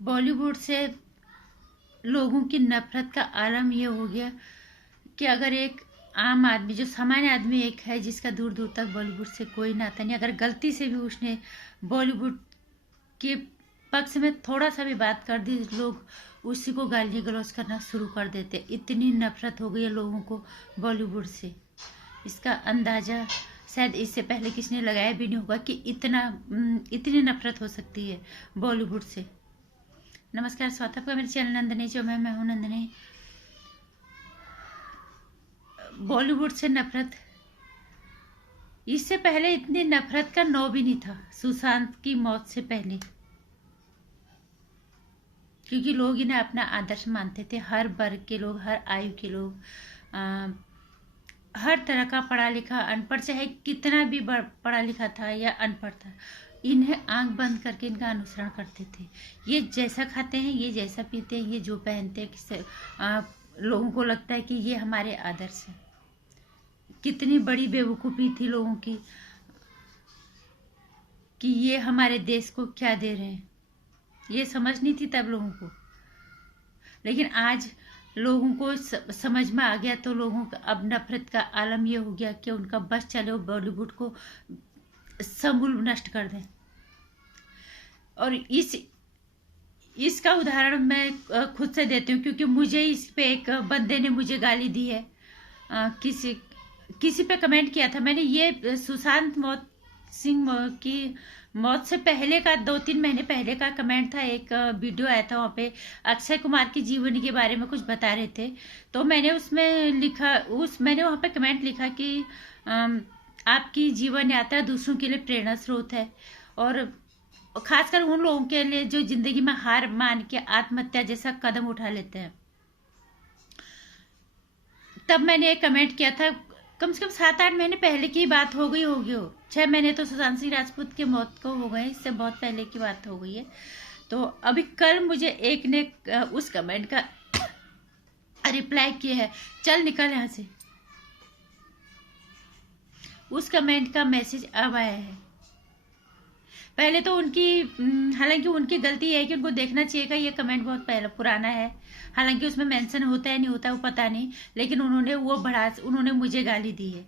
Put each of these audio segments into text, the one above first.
बॉलीवुड से लोगों की नफरत का आलम ये हो गया कि अगर एक आम आदमी, जो सामान्य आदमी एक है जिसका दूर दूर तक बॉलीवुड से कोई नाता नहीं, अगर गलती से भी उसने बॉलीवुड के पक्ष में थोड़ा सा भी बात कर दी, लोग उसी को गाली गलौज करना शुरू कर देते। इतनी नफरत हो गई है लोगों को बॉलीवुड से, इसका अंदाज़ा शायद इससे पहले किसी ने लगाया भी नहीं होगा कि इतनी नफरत हो सकती है बॉलीवुड से। नमस्कार, स्वागत है आपका मेरे चैनल नंदनी जो मैं हूँ नंदनी। बॉलीवुड से नफरत, इससे पहले इतनी नफरत का नौ भी नहीं था सुशांत की मौत से पहले, क्योंकि लोग इन्हें अपना आदर्श मानते थे। हर वर्ग के लोग, हर आयु के लोग, हर तरह का पढ़ा लिखा अनपढ़, चाहे कितना भी पढ़ा लिखा था या अनपढ़ था, इन्हें आंख बंद करके इनका अनुसरण करते थे। ये जैसा खाते हैं, ये जैसा पीते हैं, ये जो पहनते हैं, किससे लोगों को लगता है कि ये हमारे आदर्श हैं। कितनी बड़ी बेवकूफ़ी थी लोगों की कि ये हमारे देश को क्या दे रहे हैं, ये समझ नहीं थी तब लोगों को। लेकिन आज लोगों को समझ में आ गया, तो लोगों का अब नफरत का आलम ये हो गया कि उनका बस चले वो बॉलीवुड को समूल नष्ट कर दें। और इसका उदाहरण मैं खुद से देती हूँ, क्योंकि मुझे इस पे एक बंदे ने मुझे गाली दी है। किसी पे कमेंट किया था मैंने, ये सुशांत सिंह की मौत से पहले का 2-3 महीने पहले का कमेंट था। एक वीडियो आया था, वहाँ पे अक्षय कुमार की जीवनी के बारे में कुछ बता रहे थे, तो मैंने उसमें लिखा, मैंने वहाँ पे कमेंट लिखा कि आपकी जीवन यात्रा दूसरों के लिए प्रेरणा स्रोत है, और खासकर उन लोगों के लिए जो जिंदगी में हार मान के आत्महत्या जैसा कदम उठा लेते हैं। तब मैंने एक कमेंट किया था, कम से कम 7-8 महीने पहले की बात हो गई होगी, 6 महीने तो सुशांत सिंह राजपूत की मौत को हो गए, इससे बहुत पहले की बात हो गई है। तो अभी कल मुझे एक ने उस कमेंट का रिप्लाई किया है, चल निकल यहाँ से। उस कमेंट का मैसेज अब आया है। पहले तो हालांकि उनकी गलती है कि उनको देखना चाहिए कि ये कमेंट बहुत पहले पुराना है, हालांकि उसमें मेंशन होता है नहीं होता वो पता नहीं, लेकिन उन्होंने मुझे गाली दी है।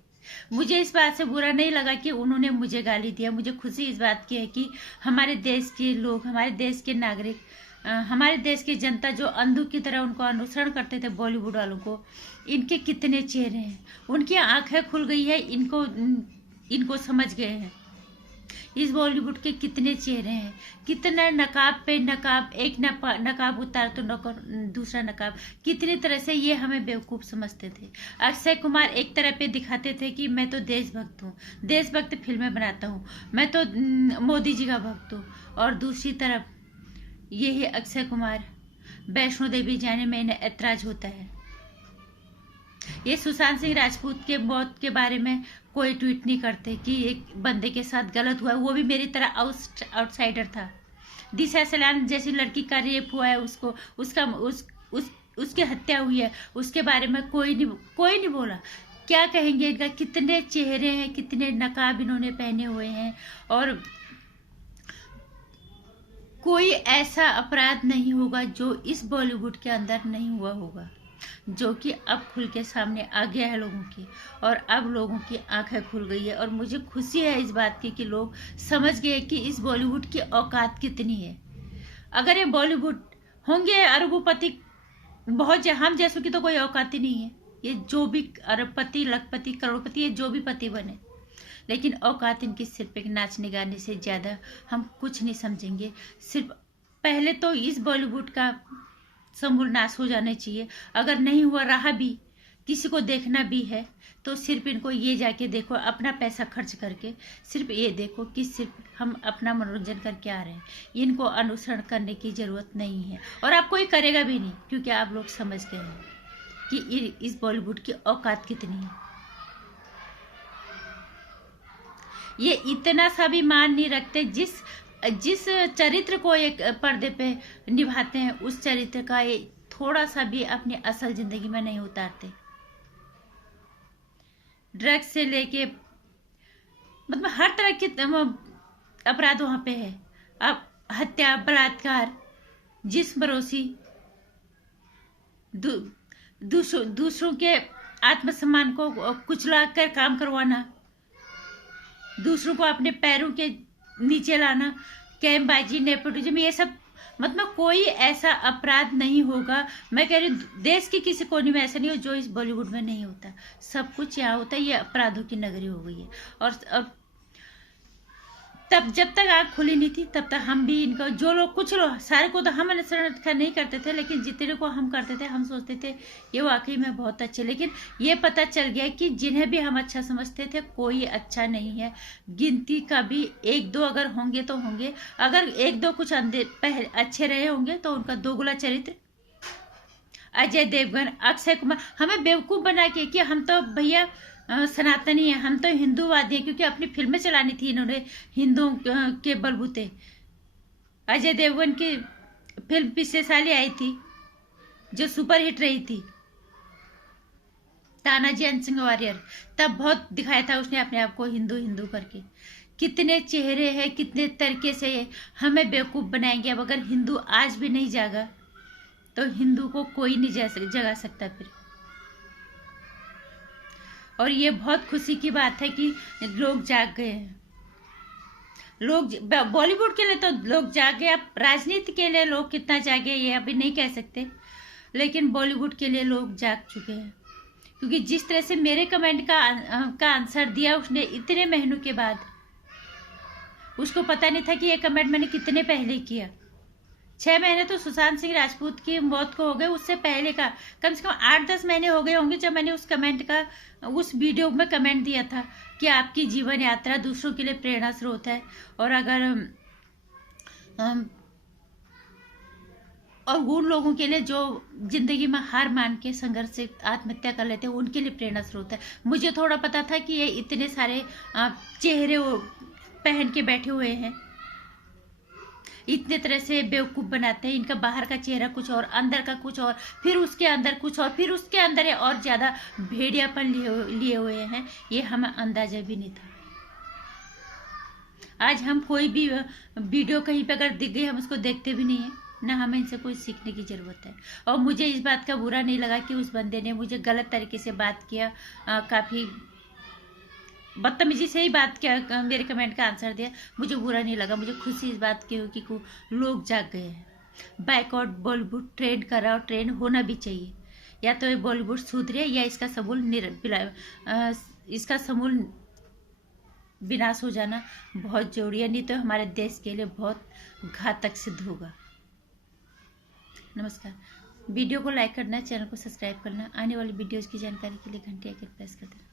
मुझे इस बात से बुरा नहीं लगा कि उन्होंने मुझे गाली दिया। मुझे खुशी इस बात की है कि हमारे देश के लोग, हमारे देश के नागरिक, हमारे देश की जनता जो अंधों की तरह उनको अनुसरण करते थे बॉलीवुड वालों को, इनके कितने चेहरे हैं, उनकी आंखें खुल गई है, इनको समझ गए हैं इस बॉलीवुड के कितने चेहरे हैं, कितना नकाब पे नकाब, एक नकाब उतार तो दूसरा नकाब, कितनी तरह से ये हमें बेवकूफ़ समझते थे। अक्षय कुमार एक तरह पे दिखाते थे कि मैं तो देशभक्त हूँ, देशभक्त फिल्में बनाता हूँ, मैं तो मोदी जी का भक्त हूँ, और दूसरी तरफ ये है अक्षय कुमार वैष्णो देवी जाने में इन्हें ऐतराज होता है। ये सुशांत सिंह राजपूत के मौत के बारे में कोई ट्वीट नहीं करते कि एक बंदे के साथ गलत हुआ है, वो भी मेरी तरह आउटसाइडर था। दिशा सलान जैसी लड़की का रेप हुआ है, उसकी हत्या हुई है, उसके बारे में कोई नहीं बोला। क्या कहेंगे, इनका कितने चेहरे हैं, कितने नकाब इन्होंने पहने हुए हैं, और कोई ऐसा अपराध नहीं होगा जो इस बॉलीवुड के अंदर नहीं हुआ होगा, जो कि अब खुल के सामने आ गया है लोगों की, और अब लोगों की आंखें खुल गई है। और मुझे खुशी है इस बात की कि लोग समझ गए कि इस बॉलीवुड की औकात कितनी है। अगर ये बॉलीवुड होंगे अरबोपति, बहुत हम जैसों की तो कोई औकात ही नहीं है। ये जो भी अरबपति, लखपति, करोड़पति, ये जो भी पति बने, लेकिन औकात इनकी सिर्फ एक नाचने गाने से ज़्यादा हम कुछ नहीं समझेंगे। सिर्फ पहले तो इस बॉलीवुड का समूल नाश हो जाने चाहिए। अगर नहीं हुआ रहा भी, किसी को देखना भी है, तो सिर्फ इनको ये जाके देखो, अपना पैसा खर्च करके सिर्फ ये देखो कि सिर्फ हम अपना मनोरंजन करके आ रहे हैं। इनको अनुसरण करने की ज़रूरत नहीं है, और आप कोई करेगा भी नहीं, क्योंकि आप लोग समझ गए हैं कि इस बॉलीवुड की औकात कितनी है। ये इतना सा भी मान नहीं रखते, जिस चरित्र को एक पर्दे पे निभाते हैं, उस चरित्र का ये थोड़ा सा भी अपनी असल जिंदगी में नहीं उतारते। ड्रग्स से लेके मतलब हर तरह के अपराध वहाँ पे है। अब हत्या, बलात्कार, जिस्म परोसी, दूसरों के आत्मसम्मान को कुचला कर काम करवाना, दूसरों को अपने पैरों के नीचे लाना, कैमबाजी, नेपोटिज्म, ये सब मतलब कोई ऐसा अपराध नहीं होगा। मैं कह रही हूँ देश की किसी कोने में ऐसा नहीं हो जो इस बॉलीवुड में नहीं होता। सब कुछ यहाँ होता है। ये अपराधों की नगरी हो गई है। और तब जब तक आँख खुली नहीं थी तब तक हम भी इनको, जो लोग, कुछ लोग, सारे को तो हम अनुसरण नहीं करते थे, लेकिन जितने को हम करते थे हम सोचते थे ये वाकई में बहुत अच्छे। लेकिन ये पता चल गया कि जिन्हें भी हम अच्छा समझते थे कोई अच्छा नहीं है। गिनती का भी 1-2 अगर होंगे तो होंगे। अगर 1-2 कुछ पहले अच्छे रहे होंगे तो उनका दोगुना चरित्र। अजय देवगन, अक्षय कुमार हमें बेवकूफ़ बना के कि हम तो भैया सनातनी है, हम तो हिंदूवादी हैं, क्योंकि अपनी फिल्में चलानी थी इन्होंने हिंदुओं के बलबूते। अजय देवगन की फिल्म पिछले साल ही आई थी जो सुपर हिट रही थी, तानाजी अनसंग वॉरियर। तब बहुत दिखाया था उसने अपने आप को हिंदू हिंदू करके। कितने चेहरे हैं, कितने तरीके से हमें बेवकूफ़ बनाएंगे। अब अगर हिंदू आज भी नहीं जागा तो हिंदू को कोई नहीं जगा सकता फिर। और ये बहुत खुशी की बात है कि लोग जाग गए हैं। लोग बॉलीवुड के लिए तो लोग जाग गए। अब राजनीति के लिए लोग कितना जागे ये अभी नहीं कह सकते, लेकिन बॉलीवुड के लिए लोग जाग चुके हैं। क्योंकि जिस तरह से मेरे कमेंट का आंसर दिया उसने इतने महीनों के बाद, उसको पता नहीं था कि ये कमेंट मैंने कितने पहले किया। 6 महीने तो सुशांत सिंह राजपूत की मौत को हो गए, उससे पहले का कम से कम 8-10 महीने हो गए होंगे जब मैंने उस कमेंट का, उस वीडियो में कमेंट दिया था कि आपकी जीवन यात्रा दूसरों के लिए प्रेरणा स्रोत है। और अगर और उन लोगों के लिए जो जिंदगी में हार मान के संघर्ष से आत्महत्या कर लेते हैं उनके लिए प्रेरणा स्रोत है। मुझे थोड़ा पता था कि ये इतने सारे चेहरे पहन के बैठे हुए हैं, इतने तरह से बेवकूफ़ बनाते हैं। इनका बाहर का चेहरा कुछ और, अंदर का कुछ और, फिर उसके अंदर कुछ और, फिर उसके अंदर और ज़्यादा भेड़ियापन लिए हुए हैं। ये हमें अंदाजा भी नहीं था। आज हम कोई भी वीडियो कहीं पे अगर दिख गई हम उसको देखते भी नहीं है, ना हमें इनसे कोई सीखने की ज़रूरत है। और मुझे इस बात का बुरा नहीं लगा कि उस बंदे ने मुझे गलत तरीके से बात किया, काफ़ी बदतमीजी से ही बात किया, मेरे कमेंट का आंसर दिया। मुझे बुरा नहीं लगा। मुझे खुशी इस बात की हो कि लोग जाग गए हैं। बैकआउट बॉलीवुड ट्रेंड कर रहा, और ट्रेंड होना भी चाहिए। या तो ये बॉलीवुड सुधरे या इसका समूल विनाश हो जाना बहुत जरूरी है, नहीं तो हमारे देश के लिए बहुत घातक सिद्ध होगा। नमस्कार। वीडियो को लाइक करना, चैनल को सब्सक्राइब करना, आने वाली वीडियोज़ की जानकारी के लिए घंटी आइकन प्रेस कर देना।